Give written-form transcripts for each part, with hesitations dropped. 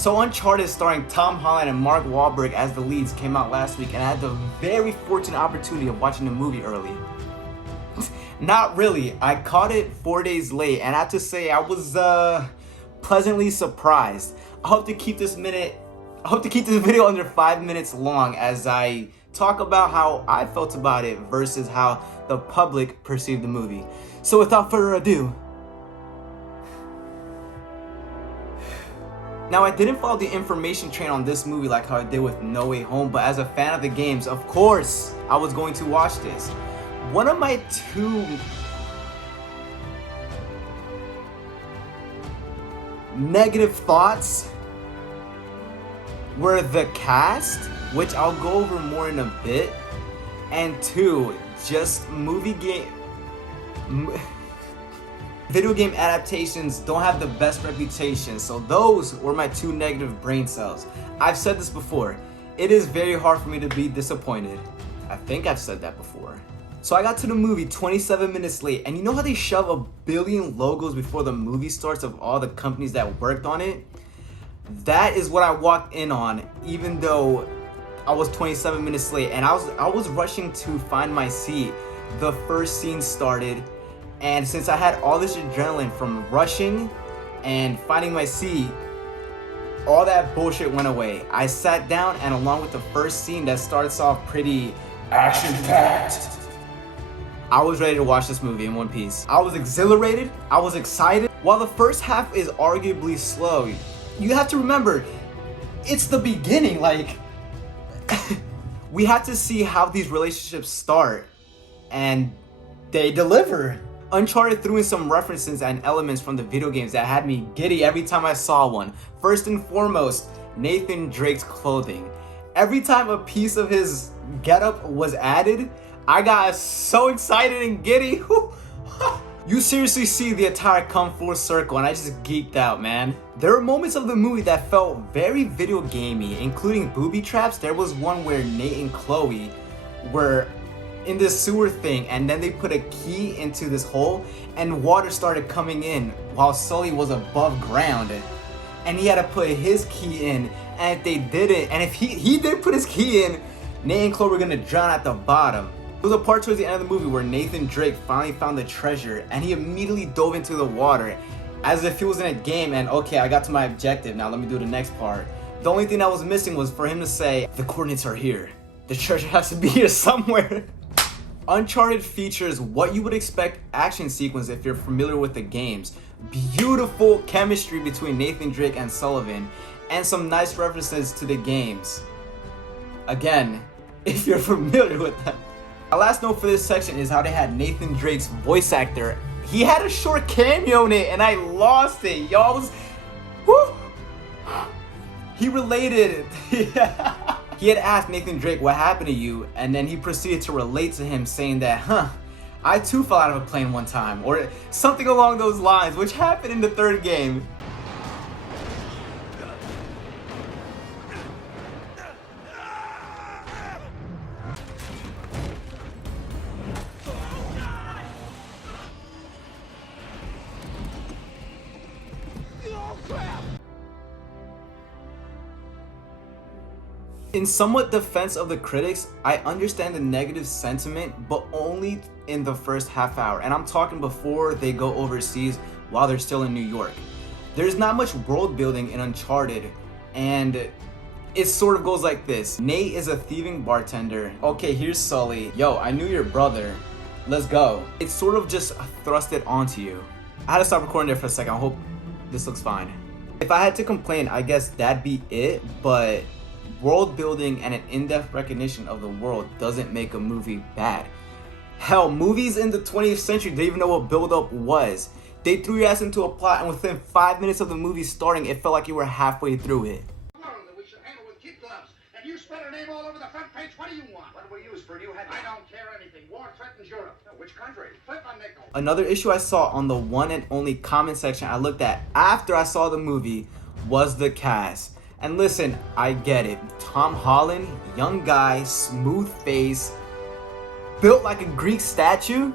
So Uncharted, starring Tom Holland and Mark Wahlberg as the leads, came out last week, and I had the very fortunate opportunity of watching the movie early. Not really. I caught it 4 days late, and I have to say I was pleasantly surprised. I hope to keep this video under 5 minutes long as I talk about how I felt about it versus how the public perceived the movie. So without further ado, now I didn't follow the information train on this movie like how I did with No Way Home, but as a fan of the games, of course, I was going to watch this. One of my two negative thoughts were the cast, which I'll go over more in a bit, and two, just video game adaptations don't have the best reputation. So those were my two negative brain cells. I've said this before, it is very hard for me to be disappointed. I think I've said that before. So I got to the movie 27 minutes late, and you know how they shove a billion logos before the movie starts of all the companies that worked on it? That is what I walked in on, even though I was 27 minutes late, and I was rushing to find my seat. The first scene started, and since I had all this adrenaline from rushing and finding my seat, all that bullshit went away. I sat down, and along with the first scene that starts off pretty action-packed, I was ready to watch this movie in one piece. I was exhilarated, I was excited. While the first half is arguably slow, you have to remember, it's the beginning. Like, we had to see how these relationships start, and they deliver. Uncharted threw in some references and elements from the video games that had me giddy every time I saw one. First and foremost, Nathan Drake's clothing. Every time a piece of his getup was added, I got so excited and giddy. You seriously see the attire come full circle, and I just geeked out, man. There were moments of the movie that felt very video gamey, including booby traps. There was one where Nate and Chloe were in this sewer thing, and then they put a key into this hole, and water started coming in while Sully was above ground, and he had to put his key in. And if they didn't, and if he did put his key in, Nate and Chloe were gonna drown at the bottom. There was a part towards the end of the movie where Nathan Drake finally found the treasure, and he immediately dove into the water as if he was in a game, and okay, I got to my objective, now let me do the next part. The only thing that was missing was for him to say, the coordinates are here. The treasure has to be here somewhere. Uncharted features what you would expect action sequence if you're familiar with the games. Beautiful chemistry between Nathan Drake and Sullivan, and some nice references to the games. Again, if you're familiar with them. My last note for this section is how they had Nathan Drake's voice actor. He had a short cameo in it, and I lost it, y'all. Woo! He related. He had asked Nathan Drake what happened to you, and then he proceeded to relate to him, saying that, I too fell out of a plane one time, or something along those lines, which happened in the third game. In somewhat defense of the critics, I understand the negative sentiment, but only in the first half hour, and I'm talking before they go overseas while they're still in New York. There's not much world building in Uncharted, and it sort of goes like this. Nate is a thieving bartender. Okay, here's Sully. Yo, I knew your brother. Let's go. It's sort of just thrusted onto you. I had to stop recording there for a second. I hope this looks fine. If I had to complain, I guess that'd be it, but world building and an in-depth recognition of the world doesn't make a movie bad. Hell, movies in the 20th century didn't even know what build-up was. They threw your ass into a plot, and within 5 minutes of the movie starting, it felt like you were halfway through it. That we should handle with kid gloves. And you spread her name all over the front page. What do you want? What do we use for a new headline? I don't care anything. War threatens Europe. Which country? Flip a nickel. Another issue I saw on the one and only comment section I looked at after I saw the movie was the cast. And listen, I get it. Tom Holland, young guy, smooth face, built like a Greek statue.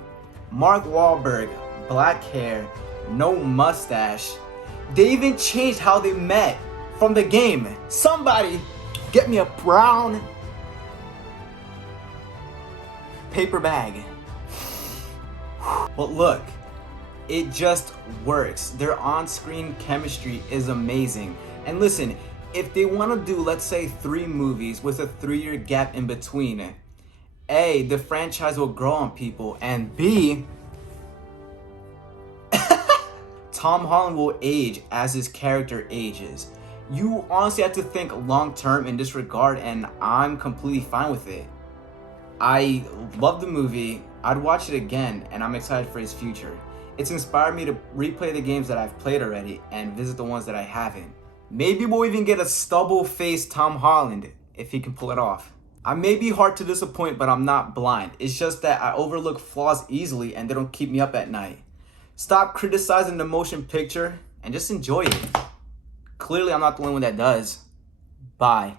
Mark Wahlberg, black hair, no mustache. They even changed how they met. from the game. Somebody get me a brown paper bag. But look, it just works. Their on-screen chemistry is amazing. And listen, if they want to do, let's say, 3 movies with a 3-year gap in between, A, the franchise will grow on people, and B, Tom Holland will age as his character ages. You honestly have to think long-term in this regard, and I'm completely fine with it. I love the movie, I'd watch it again, and I'm excited for his future. It's inspired me to replay the games that I've played already and visit the ones that I haven't. Maybe we'll even get a stubble-faced Tom Holland if he can pull it off. I may be hard to disappoint, but I'm not blind. It's just that I overlook flaws easily and they don't keep me up at night. Stop criticizing the motion picture and just enjoy it. Clearly, I'm not the only one that does. Bye.